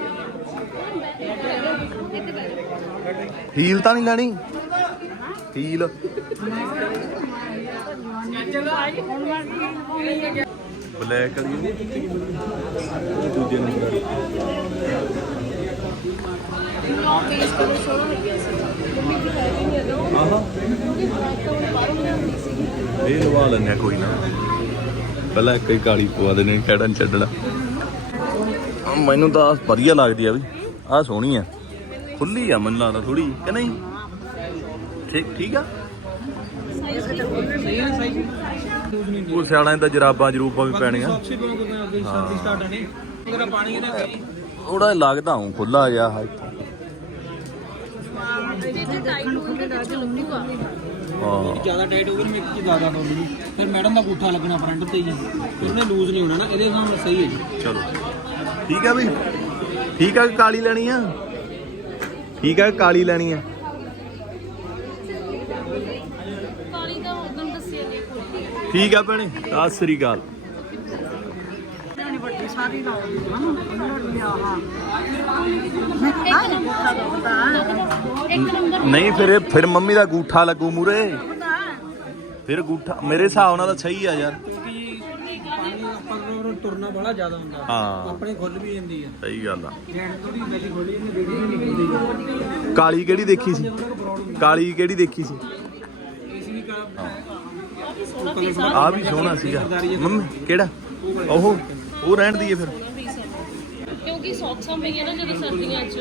ਹੀਲ ਤਾਂ ਨਹੀਂ ਲੈਣੀ? ਹੀਲ। ਬਲੈਕ ਵਾਲੀ? ਦੂਜੇ ਨੰਬਰ ਵਾਲੀ। ਪੇਸ ਕਰੋ ਸੋਹਣਾ ਲੱਗਿਆ ਸੀ ਮੰਮੀ ਵੀ ਹੈ ਨਹੀਂ ਹੈਗਾ ਆਹਾ ਉਹਦੀ ਬਰਾਤ ਤਾਂ ਉਹਨੇ ਬਾਹਰੋਂ ਲਿਆਂਦੀ ਸੀ ਇਹ ਲਵਾ ਲੈਣੇ ਕੋਈ ਨਾ। ਪਹਿਲਾਂ ਇੱਕ ਹੀ ਕਾਲੀ ਪਵਾ ਦੇਣੀ ਖੜਨ ਛੱਡਣਾ। ਆਹ ਮੈਨੂੰ ਤਾਂ ਆਹ ਵਧੀਆ ਲੱਗਦੀ ਆ ਵੀ। ਆਹ ਸੋਹਣੀ ਆ। ਖੁੱਲੀ ਆ ਮੈਨੂੰ ਲੱਗਦਾ ਥੋੜੀ ਕਿ ਨਹੀਂ? ਠੀਕ ਠੀਕ ਆ? ਉਹ ਸਿਆਣਾ ਤਾਂ ਜਰਾਬਾਂ ਜਰੂਬਾਂ ਵੀ ਪੈਣੀਆਂ। ਥੋੜਾ ਲੱਗਦਾ ਹੂੰ ਖੁੱਲਾ ਜਿਹਾ ਇੱਥੋਂ। ਜੇ ਟਾਈਟ ਤਾਂ ਹਾਂ। ਜ਼ਿਆਦਾ ਟਾਈਟ ਹੋ ਗਈ ਮੈਂ ਇੱਕ ਜ਼ਿਆਦਾ ਹੋ ਗਈ ਫਿਰ ਮੈਡਮ ਦਾ ਗੂਠਾ ਲੱਗਣਾ ਫਰੰਟ ਤੇ ਜੀ। ਫਿਰ ਉਹਨੇ ਲੂਜ਼ ਨਹੀਂ ਹੋਣਾ ਨਾ ਇਹਦੇ ਨਾਲ ਸਹੀ ਹੈ ਜੀ। ਚਲੋ। ਠੀਕ ਆ ਵੀ? ਠੀਕ ਆ ਕਿ ਕਾਲੀ ਲੈਣੀ ਆ? ਠੀਕ ਆ ਕਾਲੀ ਲੈਣੀ ਆ? ਕਾਲੀ ਦਾ ਉਦੋਂ ਦੱਸਿਆ ਨਹੀਂ। ਕੋਈ ਠੀਕ ਆ ਭੈਣੇ ਸਤਿ ਸ੍ਰੀ ਅਕਾਲ। ਸਾਰੀ ਇੱਕ ਨੰਬਰ ਨਹੀਂ ਫਿਰ ਇਹ- ਫਿਰ ਮੰਮੀ ਦਾ ਗੂਠਾ ਲੱਗੂ ਮੂਰੇ। ਫਿਰ ਗੂਠਾ ਮੇਰੇ ਹਿਸਾਬ ਨਾਲ ਤਾਂ ਸਹੀ ਆ ਯਾਰ। ਕਿਉਂਕਿ ਪਾਣੀ ਆਪਾਂ ਨੂੰ ਤੁਰਨਾ ਬੜਾ ਜ਼ਿਆਦਾ ਹੁੰਦਾ। ਹਾਂ। ਆਪਣੇ ਖੁੱਲ ਵੀ ਜਾਂਦੀ ਹੈ ਸਹੀ ਗੱਲ ਆ। ਜੈਂਟ ਤੋਂ ਵੀ ਵੈਸੇ ਖੋਲੀ ਜਾਂਦੀ ਰੇਡੀ ਵੀ ਨਹੀਂ ਖੁੱਲਦੀ ਕਾਲੀ ਕਿਹੜੀ ਦੇਖੀ ਸੀ? ਕਾਲੀ ਕਿਹੜੀ ਦੇਖੀ ਸੀ? ਏਸੀ ਵੀ ਆ। ਵੀ ਸੋਹਣਾ ਸੀਗਾ। ਮੰਮੀ ਕਿਹੜਾ? ਉਹ ਉਹ ਰਹਿਣ ਦੀਏ ਫਿਰ। ਕਿਉਂਕਿ ਸੌਕਸਾਂ ਪਈਆਂ ਨਾ ਜਦੋਂ ਸਰਦੀਆਂ 'ਚ।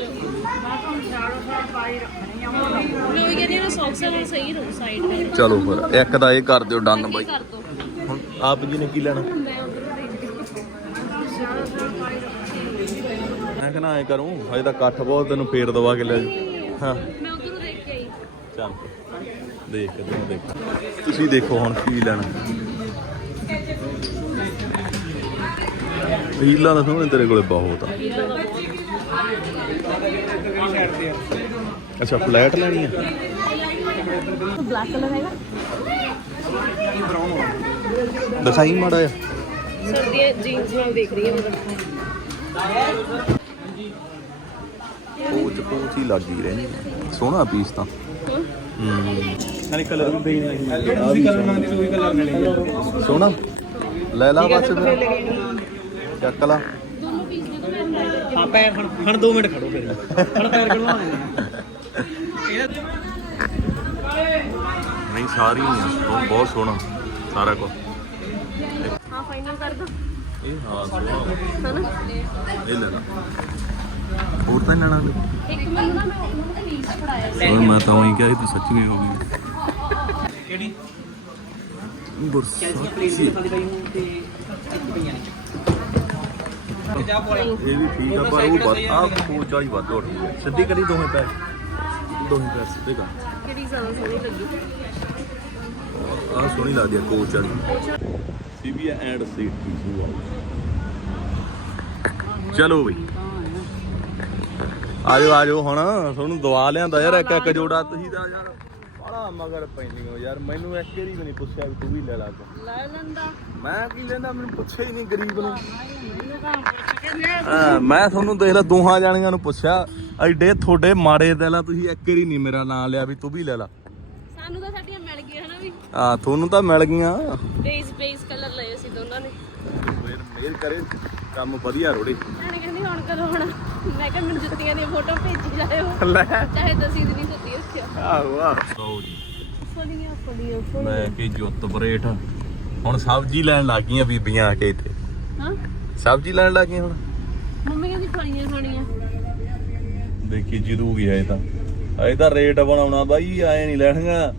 ਮੈਂ ਉਹੀ ਕਹਿੰਦੀ ਹਾਂ ਨਾ ਸੌਕਸਾਂ ਨਾਲ ਸਹੀ ਰਹੂ ਸਾਈਡ ਤੇ। ਚਲੋ ਫਿਰ ਇੱਕ ਦਾ ਇਹ ਕਰ ਦਿਓ ਡਨ ਬਾਈ। ਕਰ ਦੋ। ਹੁਣ ਆਪ ਜੀ ਨੇ ਕੀ ਲੈਣਾ? ਮੈਂ ਉਧਰੋਂ ਦੇਖ ਮੈਂ ਕਹਿੰਦਾ ਐ ਕਰੂੰ ਹਜੇ ਤਾਂ ਇਕੱਠ ਬਹੁਤ ਤੈਨੂੰ ਫੇਰ ਦਵਾ ਕੇ ਲੈ ਜਾਊਂ। ਹਾਂ। ਮੈਂ ਉਧਰੋਂ ਦੇਖ ਕੇ ਆਈ। ਚੱਲ। ਦੇਖ ਤੈਨੂੰ ਦੇਖ। ਤੁਸੀਂ ਦੇਖੋ ਹੁਣ ਕੀ ਲੈਣਾ। ਰੀਲਾਂ ਦਾ ਸੋਹਣੇ ਤੇਰੇ ਕੋਲੇ ਬਹੁਤ ਆ। ਅੱਛਾ ਫਲੈਟ ਲੈਣੀ ਆ? ਬਲੈਕ ਕਲਰ ਹੈਗਾ। ਦਿਖਾਈ ਮਾੜਾ ਆ ਸਰਦੀਆਂ ਜੀਨਸ ਨਾਲ ਦੇਖ ਰਹੀ ਹਾਂ ਮੈਂ ਪੋਚ ਪੋਚ ਹੀ ਲੱਗੀ ਰਹਿਣੀ ਸੋਹਣਾ ਪੀਸ ਤਾਂ। ਹੂੰ। ਨਾਲੇ ਕਲਰ ਵੀ ਦੇਣਾ ਆ ਵੀ ਸੋਹਣਾ। ਸੋਹਣਾ ਲੈ ਲਾ ਬਸ ਫਿਰ। ਚੱਕ ਲਾ। ਦੋਨੋਂ ਪੀਸ ਦੇ ਦੋ ਮੈਂ ਹਾਂ ਪੈਰ ਹਣ 2 ਮਿੰਟ ਖੜੋ ਫਿਰ। ਹਣ ਪੈਰ ਖੜਵਾ ਨਹੀਂ ਸਾਰੀ ਹੀ ਆ। ਬਹੁਤ- ਸੋਹਣਾ ਸਾਰਾ ਕੁਝ ਹਾਂ ਫਾਈਨਲ ਕਰ ਦੋ। ਇਹ ਹਾਂ ਸੋਹਣਾ। ਇਹ ਲੈ ਲਾ। ਹੋਰ ਤਾਂ ਲੈਣਾ ਇੱਕ ਮੈਨੂੰ ਨਾ ਮੈਂ ਉਹਨਾਂ ਦਾ ਪੜਾਇਆ ਸੀ। ਓਏ ਮੈਂ ਤਾਂ ਉਹੀ ਕਿਹਾ ਸੀ ਤੂੰ ਸੱਚ ਗਈ ਹੋਣੀ ਕਿਹੜੀ? ਬਰਸਾਤੀ ਇਹ ਵੀ ਠੀਕ ਆ ਪਰ ਉਹ ਵੱਧ ਆ ਕੋਚ ਵਾਲੀ ਵੱਧ ਹੋਰ ਸਿੱਧੀ ਕਰੀ ਦੋਵੇਂ ਪੈ ਦੋਵੇਂ ਪੈ ਸਿੱਧੇ ਕਰ। ਕਿਹੜੀ ਜ਼ਿਆਦਾ ਸੋਹਣੀ ਲੱਗੀ? ਆ ਸੋਹਣੀ ਲੱਗਦੀ ਆ ਕੋਚ ਵਾਲੀ। ਸੀਬੀਆ ਐਂਡ ਸੀਟ ਚਲੋ ਬਈ। ਆਜੋ ਆਜੋ ਹੁਣ। ਤੁਹਾਨੂੰ ਦਵਾ ਲਿਆਂਦਾ ਯਾਰ ਇੱਕ ਇੱਕ ਜੋੜਾ ਤੁਸੀਂ ਤਾਂ ਯਾਰ ਮਗਰ ਪੈਂਦੀ ਹੋ ਯਾਰ ਮੈਨੂੰ ਇੱਕ ਵਾਰੀ ਵੀ ਨਹੀਂ ਪੁੱਛਿਆ ਵੀ ਤੂੰ ਵੀ ਲੈ ਲਾ ਕੇ। ਲੈ ਲੈਂਦਾ। ਮੈਂ ਕੀ ਲੈਂਦਾ ਮੈਨੂੰ ਪੁੱਛਿਆ ਹੀ ਨਹੀਂ ਗਰੀਬ ਨੂੰ। ਮੈਨੂੰ ਤਾਂ ਪੁੱਛ ਕੇ ਲਿਆ ਹਾਂ ਮੈਂ ਤੁਹਾਨੂੰ ਦੇਖ ਲਾ ਦੋਹਾਂ ਜਾਣੀਆਂ ਨੂੰ ਪੁੱਛਿਆ ਐਡੇ ਤੁਹਾਡੇ ਮਾੜੇ ਦਿਲ ਆ ਤੁਸੀਂ ਇੱਕ ਵਾਰੀ ਨਹੀਂ ਮੇਰਾ ਨਾਂ ਲਿਆ ਵੀ ਤੂੰ ਵੀ ਲੈ ਲਾ। ਸਾਨੂੰ ਤਾਂ ਸਾਡੀਆਂ ਮਿਲ ਗਈਆਂ ਹਨਾ ਵੀ। ਆ ਤੁਹਾਨੂੰ ਤਾਂ ਮਿਲ ਗਈਆਂ। ਬੇਸ ਬੇਸ ਕਲਰ ਲਏ ਸੀ ਦੋਨਾਂ ਨੇ। ਮੇਰ ਮੇਰ ਕਰੇ ਕੰਮ ਵਧੀਆ ਰੋੜੇ। ਕਹਿੰਦੀ ਹੁਣ ਕਦੋਂ ਹੋਣਾ? ਮੈਂ ਕਿਹਾ ਮੈਨੂੰ ਜੁੱਤੀਆਂ ਦੀਆਂ ਫੋਟੋ ਭੇਜੀ ਜਾਇਓ। ਲੈ। ਚਾਹੇ ਦਸੀਂ ਦੀ ਨਹੀਂ ਸੁੱਤੀ ਆਹ ਵਾਹ ਲਓ ਜੀ ਫਲੀਆਂ ਫਲੀਆਂ ਲੈ ਕੇ ਜੁੱਤ ਬਰੇਟ ਹੁਣ ਸਬਜ਼ੀ ਲੈਣ ਲੱਗ ਗਈਆਂ ਬੀਬੀਆਂ ਆ ਕੇ ਇੱਥੇ। ਹਾਂ? ਸਬਜ਼ੀ ਲੈਣ ਲੱਗ ਗਈਆਂ ਹੁਣ। ਮੰਮੀ ਕਹਿੰਦੀ ਫਲੀਆਂ ਖਾਣੀਆਂ। ਦੇਖੀ ਜਿਰੂਗੀ ਹੈ ਇਹ ਤਾਂ। ਇਹ ਤਾਂ ਰੇਟ ਬਣਾਉਣਾ ਬਾਈ ਐ ਨਹੀਂ ਲੈਣਗਾ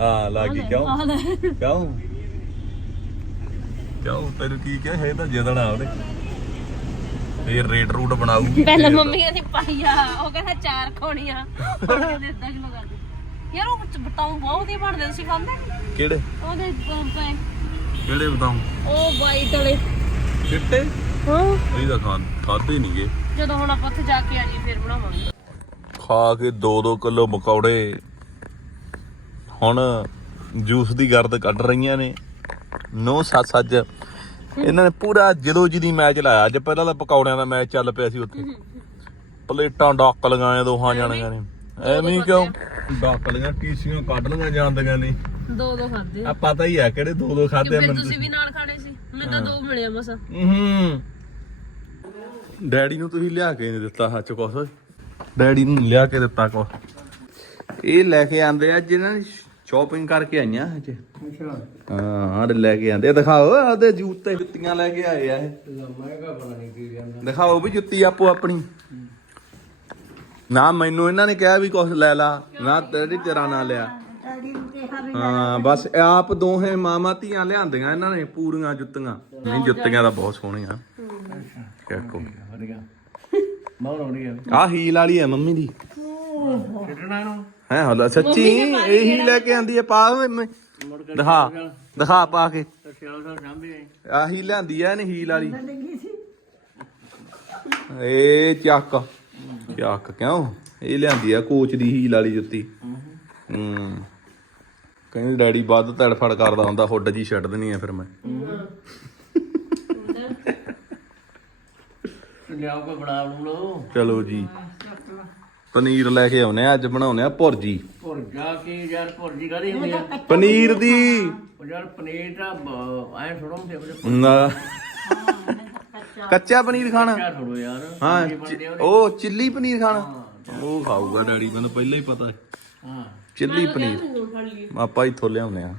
ਹਾਂ ਲੱਗੀ ਕਿਉਂ? ਆ ਲੈ। ਕਿਉਂ? ਕਿਉਂ? ਤੈਨੂੰ ਕੀ ਕਿਹਾ? ਇਹ ਤਾਂ ਜਿੱਦਣਾ ਉਹਨੇ। ਫੇਰ ਰੇਟ ਰੂਟ ਬਣਾਊਗੀ ਪਹਿਲਾਂ ਮੰਮੀ ਕਹਿੰਦੀ ਪਾਈਆ ਉਹ ਕਹਿੰਦਾ ਚਾਰ ਖਾਣੀਆਂ। ਉਹ ਕਹਿੰਦੇ ਇਦਾਂ ਕਿਲੋ ਕਰ ਦੇ। ਯਾਰ ਉਹ ਬਤਾਉ ਬਹੁਤ ਹੀ ਬਣਦੇ ਤੁਸੀਂ ਖਾਂਦੇ ਕਿਹੜੇ? ਉਹਦੇ ਪੈ ਕਿਹੜੇ ਬਤਾਉ ਉਹ ਵਾਈਟ ਵਾਲੇ ਚਿੱਟੇ? ਹਾਂ। ਇਹ ਤਾਂ ਖਾਂ ਖਾਦੇ ਨਹੀਂਗੇ ਜਦੋਂ ਹੁਣ ਆਪਾਂ ਉੱਥੇ ਜਾ ਕੇ ਆ ਜੀ ਫਿਰ ਬਣਾਵਾਂਗੇ। ਖਾ ਕੇ 2-2 ਕਿਲੋ ਮਕੌੜੇ ਹੁਣ ਜੂਸ ਦੀ ਗਰਦ ਕੱਢ ਰਹੀਆਂ ਨੇ। ਨੋ ਸੱਚ ਸੱਜ ਇਹਨਾਂ ਨੇ ਪੂਰਾ ਜਦੋਂ ਜਿਹਦੀ ਮੈਚ ਲਾਇਆ ਅੱਜ ਪਹਿਲਾਂ ਤਾਂ ਪਕੌੜਿਆਂ ਦਾ ਮੈਚ ਚੱਲ ਪਿਆ ਸੀ ਉੱਥੇ। ਪਲੇਟਾਂ ਡੱਕ ਲਗਾਏ ਦੋਹਾਂ ਜਾਣੀਆਂ ਨੇ। ਐਵੇਂ ਕਿਉਂ? ਡੱਕ ਲਈਆਂ ਟੀਸੀਆਂ ਕੱਢ ਲਈਆਂ ਜਾਂਦੀਆਂ ਨੇ। ਦੋ ਦੋ ਖਾਦੇ ਆ ਪਤਾ ਹੀ ਆ ਕਿਹੜੇ ਦੋ ਦੋ ਖਾਦੇ ਫਿਰ ਤੁਸੀਂ ਵੀ ਨਾਲ ਖਾਣੇ ਸੀ? ਮੈਨੂੰ ਤਾਂ ਦੋ ਮਿਲਿਆ ਬਸ ਹੂੰ। ਡੈਡੀ ਨੂੰ ਤੁਸੀਂ ਲਿਆ ਕੇ ਨਹੀਂ ਦਿੱਤਾ ਹੱਥ ਕੁਛ? ਡੈਡੀ ਨੂੰ ਲਿਆ ਕੇ ਦਿੱਤਾ ਕੁਛ? ਇਹ ਲੈ ਕੇ ਆਂਦੇ ਆ ਜਿਨ੍ਹਾਂ ਨੇ ਸ਼ਾਪਿੰਗ ਕਰਕੇ ਆਈਆਂ ਅੱਜ ਹਾਂ ਆਹ ਲੈ ਕੇ ਆਂਦੇ ਆ, ਦਿਖਾਓ ਆਦੇ ਜੁੱਤੇ। ਜੁੱਤੀਆਂ ਲੈ ਕੇ ਆਏ ਆ ਇਹ। ਦਿਖਾਓ ਵੀ ਜੁੱਤੀ ਆਪੋ ਆਪਣੀ। ਨਾ ਮੈਨੂੰ ਇਹਨਾਂ ਨੇ ਕਿਹਾ ਵੀ ਕੁਛ ਲੈ ਲਾ ਨਾ ਤੇਰੀ ਤੇਰਾ ਨਾ ਲਿਆ। ਹਾਂ ਬਸ ਆਪ ਦੋਹੇ ਮਾਮਾ ਧੀਆਂ ਲਿਆਂਦੀਆਂ ਇਹਨਾਂ ਨੇ ਪੂਰੀਆਂ ਜੁੱਤੀਆਂ। ਨਹੀਂ ਜੁੱਤੀਆਂ ਤਾਂ ਬਹੁਤ ਸੋਹਣੀਆਂ। ਕਿਹਕੋ ਆ ਹੀਲ ਵਾਲੀ ਹੈ ਮੰਮੀ ਦੀ। ਹੈ ਹਲਾ ਸੱਚੀ ਇਹੀ ਲੈ ਕੇ ਆਂਦੀ ਹੈ ਪਾ ਮੈਂ। ਦਿਖਾ ਦਿਖਾ ਪਾ ਕੇ। ਆਹੀ ਲਿਆਂਦੀ ਐ ਨੇ ਹੀਲ ਵਾਲੀ। ਏ ਚੱਕ। ਚੱਕ ਕਿਉਂ? ਇਹ ਲਿਆਂਦੀ ਆ ਕੋਚ ਦੀ ਹੀਲ ਵਾਲੀ ਜੁੱਤੀ। ਹੂੰ। ਕਹਿੰਦੇ ਡੈਡੀ ਵੱਧ ਤੜਫੜ ਕਰਦਾ ਹੁੰਦਾ ਹੁੱਡ ਜੀ ਛੱਡ ਦੇਣੀ ਆ ਫਿਰ ਮੈਂ। ਲਿਆਓ ਕੋ ਬਣਾ ਲਓ। ਚਲੋ ਜੀ। ਪਨੀਰ ਲੈ ਕੇ ਆਉਨੇ ਆ ਅੱਜ ਬਣਾਉਨੇ ਆ ਭੁਰਜੀ। ਭੁਰ ਜਾ ਕੇ ਯਾਰ ਭੁਰਜੀ ਕਾਦੀ ਹੁੰਦੀ ਆ? ਪਨੀਰ ਦੀ। ਉਹ ਯਾਰ ਪਨੀਰ ਤਾਂ ਐ ਥੋੜਾ ਹੁੰਦੇ ਨਾ। ਕੱਚਾ ਪਨੀਰ ਖਾਣਾ? ਥੋੜੋ ਯਾਰ। ਹਾਂ ਚਿ- ਉਹ ਚਿੱਲੀ ਪਨੀਰ ਖਾਣਾ? ਉਹ ਖਾਊਗਾ ਡੈਡੀ ਮੈਨੂੰ ਪਹਿਲਾਂ ਹੀ ਪਤਾ। ਹੈ। ਹਾਂ ਚਿੱਲੀ ਪਨੀਰ। ਆਪਾਂ ਇੱਥੋਂ ਲਿਆਉਨੇ ਆ।